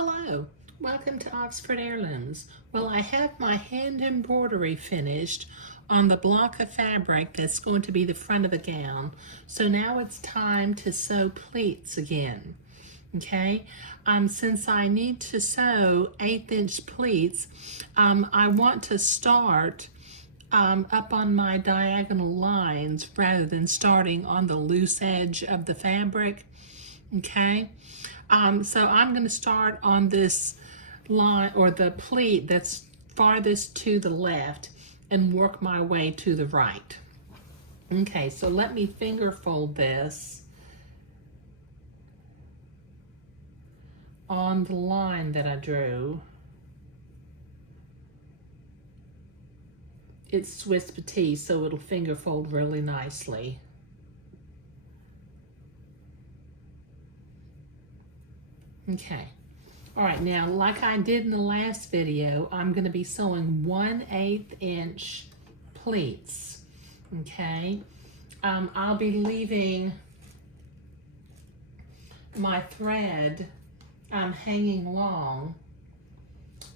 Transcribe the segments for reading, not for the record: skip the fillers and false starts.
Hello, welcome to Oxford Heirlooms. Well, I have my hand embroidery finished on the block of fabric that's going to be the front of the gown. So now it's time to sew pleats again. Okay, since I need to sew 1/8 inch pleats, I want to start up on my diagonal lines rather than starting on the loose edge of the fabric. Okay, so I'm going to start on this line or the pleat that's farthest to the left and work my way to the right. Okay, so let me finger fold this on the line that I drew. It's Swiss Petite, so it'll finger fold really nicely. Okay, all right, now like I did in the last video, I'm going to be sewing 1/8 inch pleats. Okay, I'll be leaving my thread hanging long,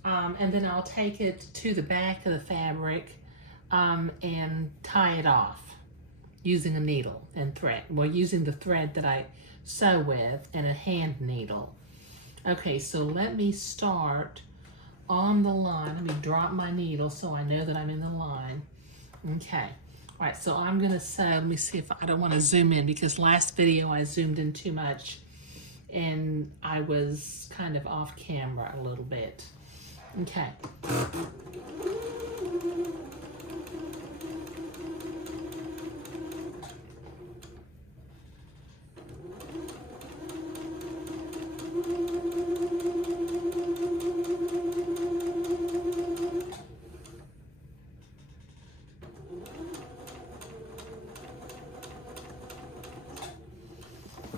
and then I'll take it to the back of the fabric and tie it off using a needle and thread. Well, using the thread that I sew with and a hand needle. Okay, so let me start on the line. Let me drop my needle so I know that I'm in the line. Okay, all right, so I'm gonna sew. Let me see if I don't want to zoom in because last video I zoomed in too much and I was kind of off camera a little bit. Okay.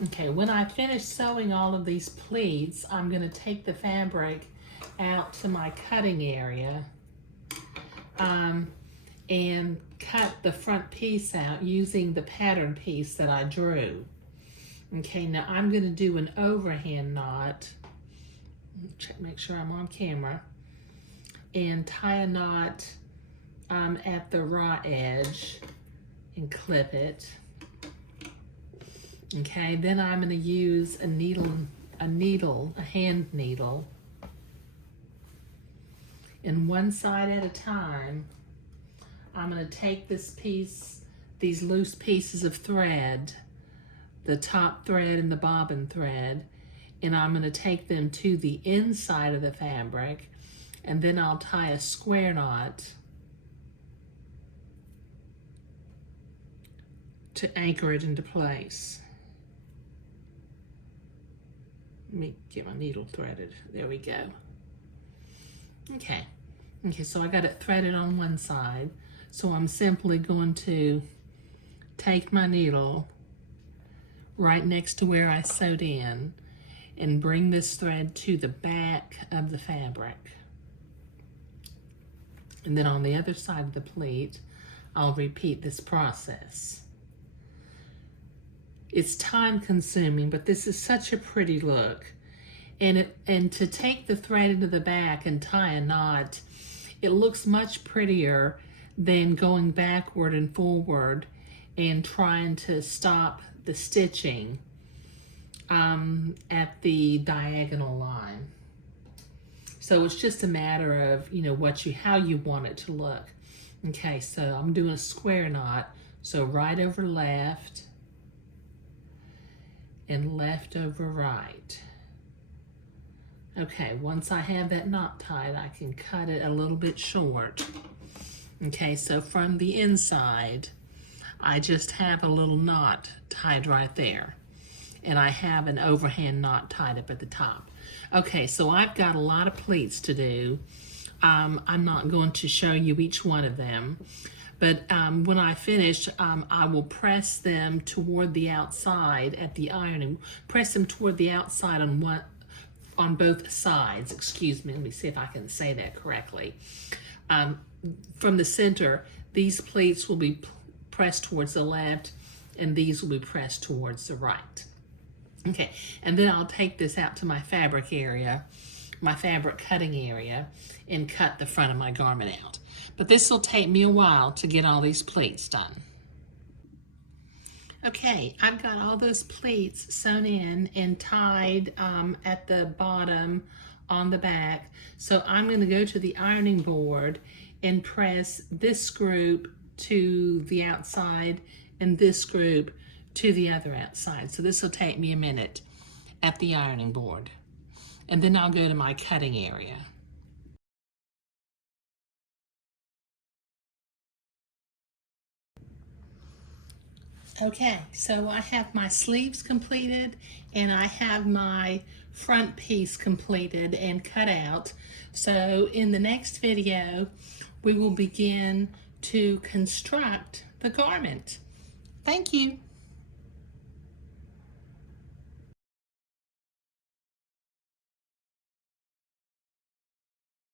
Okay, when I finish sewing all of these pleats, I'm going to take the fabric out to my cutting area and cut the front piece out using the pattern piece that I drew. Okay, now I'm going to do an overhand knot. Make sure I'm on camera. And tie a knot at the raw edge and clip it. Okay, then I'm going to use a hand needle, and one side at a time. I'm going to take this piece, these loose pieces of thread, the top thread and the bobbin thread, and I'm going to take them to the inside of the fabric, and then I'll tie a square knot to anchor it into place. Let me get my needle threaded. There we go. Okay, so I got it threaded on one side. So I'm simply going to take my needle right next to where I sewed in and bring this thread to the back of the fabric. And then on the other side of the pleat, I'll repeat this process. It's time consuming, but this is such a pretty look. And to take the thread into the back and tie a knot, it looks much prettier than going backward and forward and trying to stop the stitching at the diagonal line. So it's just a matter of, how you want it to look. Okay, so I'm doing a square knot. So right over left, and left over right. Okay, once I have that knot tied, I can cut it a little bit short. Okay, so from the inside, I just have a little knot tied right there. And I have an overhand knot tied up at the top. Okay, so I've got a lot of pleats to do. I'm not going to show you each one of them. But when I finish, I will press them toward the outside at the ironing. Press them toward the outside on both sides. Excuse me. Let me see if I can say that correctly. From the center, these pleats will be pressed towards the left, and these will be pressed towards the right. Okay, and then I'll take this out to my fabric area my fabric cutting area and cut the front of my garment out. But this will take me a while to get all these pleats done. Okay, I've got all those pleats sewn in and tied at the bottom on the back. So I'm going to go to the ironing board and press this group to the outside and this group to the other outside. So this will take me a minute at the ironing board. And then I'll go to my cutting area. Okay, so I have my sleeves completed and I have my front piece completed and cut out. So in the next video, we will begin to construct the garment. Thank you.